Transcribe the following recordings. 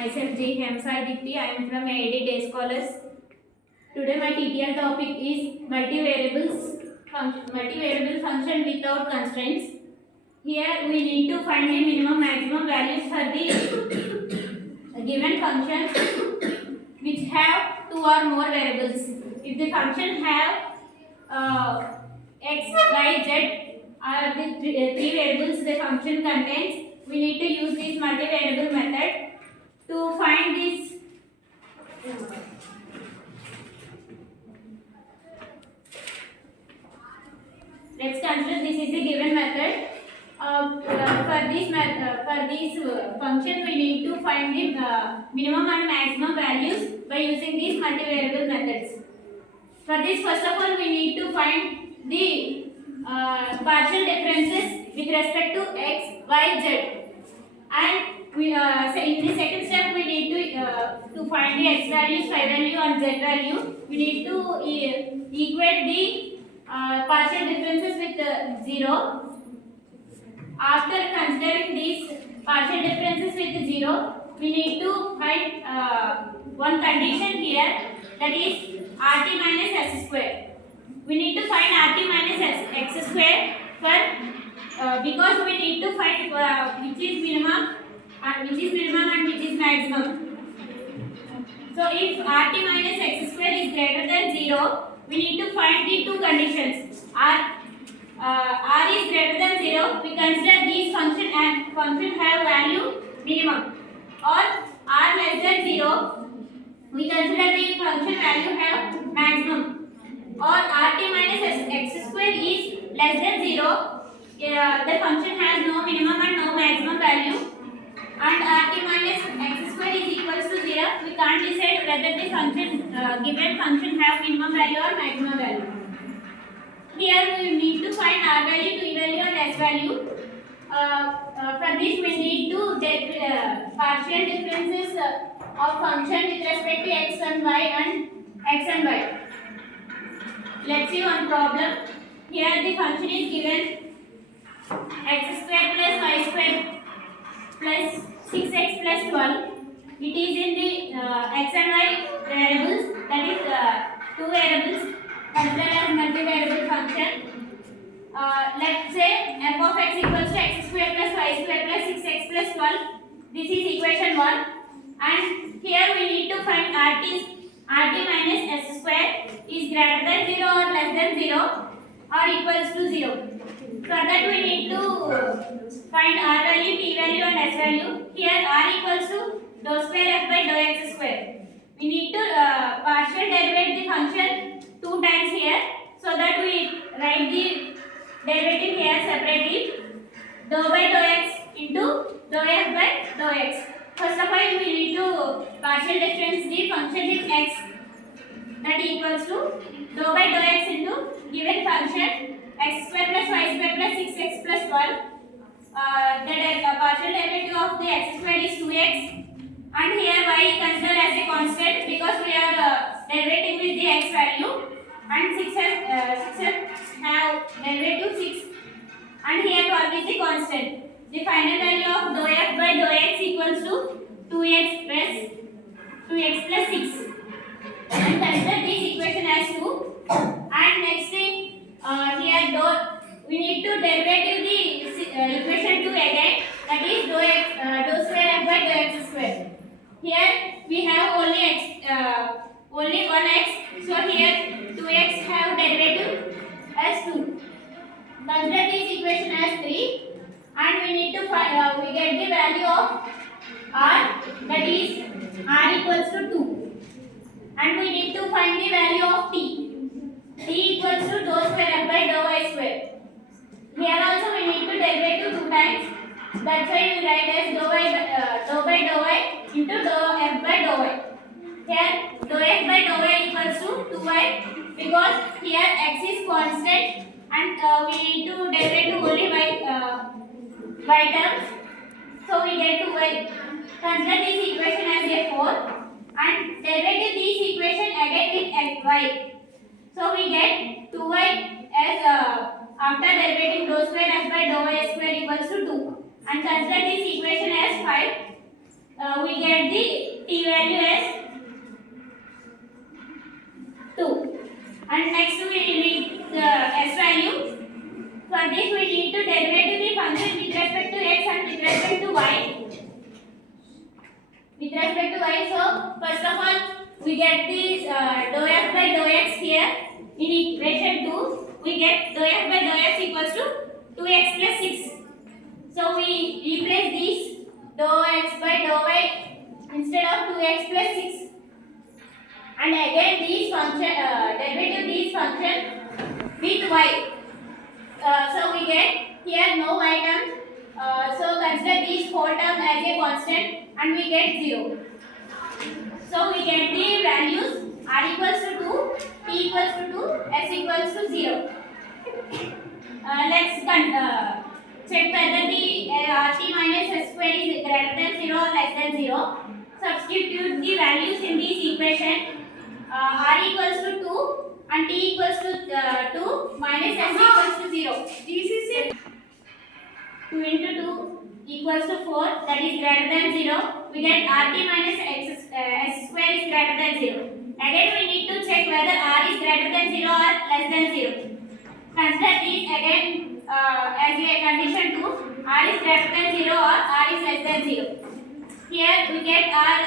Myself J. Hemsai Dipti. I am from AID Day Scholars. Today my TTL topic is multivariable function without constraints. Here we need to find the minimum maximum values for the given function which have two or more variables. If the function have x, y, z are the three variables the function contains, we need to use this multivariable method to find this. Let's consider this is the given method. For this function, we need to find the minimum and maximum values by using these multivariable methods. For this, first of all, we need to find the partial differences with respect to x, y, z, and we in the second step we need to find the x values, y value, and z value. We need to equate the partial differences with 0. After considering these partial differences with 0, we need to find one condition here, that is rt minus s square. We need to find rt minus x square for because we need to find which is minimum and which is maximum. So if rt minus x square is greater than 0, we need to find the two conditions. R is greater than 0, we consider these function and function have value minimum, or r less than 0, we consider the function value have maximum, or rt minus x square is less than 0, the function has no minimum and no maximum value, and rt minus x square is equals to 0, we can't decide whether the function given function have minimum value or maximum value. Here we need to find r value, t value, and s value. For this we need to get partial differences of function with respect to x and y. Let's see one problem. Here the function is given x square plus y square plus 6x plus 12. It is in the x and y variables, that is two variables considered as multivariable function. Let's say f of x equals to x square plus y square plus 6x plus 12. This is equation 1. And here we need to find rt minus s square is greater than 0 or less than 0 or equals to 0. For that we need to find r value, t value, and s value. Here r equals to dou square f by dou x square. We need to partial derivate the function 2 times here, so that we write the derivative here separately. Dou by dou x into dou f by dou x. First of all, we need to partial difference the function in x, that equals to dou by dou x into given function x square plus y square plus 6x plus 12. The partial derivative of the x square is 2x, and here y is considered as a constant because we are derivating with the x value, and 6 have derivative 6, and here 12 is the constant. The final value of dou f by dou x equals to 2x plus 6. And consider this equation as 2. And next thing, here we need to derivative the equation 2 again, that is dou square f by dou x square. Here we have only one x, so here 2x have derivative as 2. Consider this equation as 3, and we need to find we get the value of r, that is r equals to 2, and we need to find the value of t equals to dou square f by dou y square. Here also we need to derivative 2 times, that's why we write as dou by dou y into dou f by dou y. Here dou f by dou y equals to 2y, because here x is constant and we need to derivative only y terms, so we get 2y. Consider this equation as a 4 and derivative this equation again with y. So we get 2y as after derivating dou square f by dou y square equals to 2, and consider this equation as 5. we get the t value as 2. And next we need the s value. For this we need to derive the function with respect to x and with respect to y. With respect to y, so first of all we get this dou f by dou x here. In equation 2 we get dou f by dou x equals to 2x plus 6. So we replace this dou x by dou y instead of 2x plus 6. And again this function derivative this function with y. So we get here no y term. So consider this whole term as a constant and we get 0. So we get the values r equals to 2, t equals to 2, s equals to 0. Let's check whether the rt minus s square is greater than 0 or less than 0. Substitute the values in this equation. R equals to 2 and t equals to 2 minus s equals to 0. This is it. 2 into 2 equals to 4, that is greater than 0. We get rt minus s square is greater than 0. Again we need to check whether r is greater than 0 or less than 0. Consider this again as a condition 2, r is greater than 0 or r is less than 0. Here we get r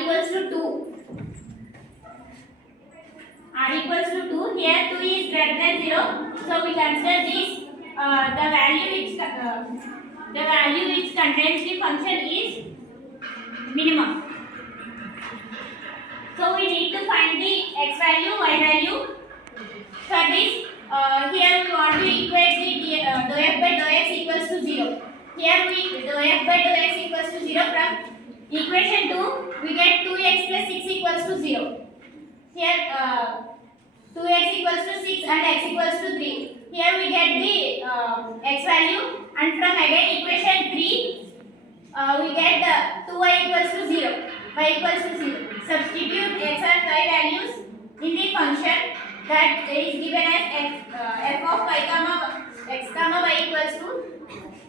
equals to 2. R equals to 2. Here 2 is greater than 0. So we consider this the value which contains the function is minimum. So we need to find the x value, y value. For this, here we want to equate the dou f by dou x equals to 0. Here we dou f by dou x equals to 0 from equation 2. We get 2x plus 6 equals to 0. Here 2x equals to 6 and x equals to 3. Here we get the x value and from again equation 3 we get the 2y equals to 0, y equals to 0. Substitute x and y values in the function that is given as f of y comma x comma y equals to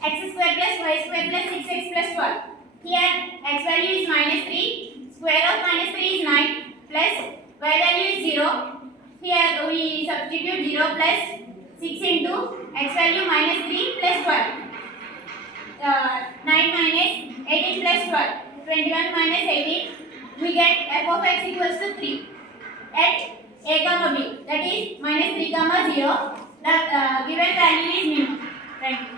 x square plus y square plus 6x plus 12. Here x value is minus 3, square of minus 3 is 9 plus y value is 0. Here we substitute 0 plus 6 into x value minus 3 plus 12. 9 minus 18 plus 12. 21 minus 18. We get f of x equals to 3 at a comma b, that is minus 3 comma 0. The given value is minimum. Thank you.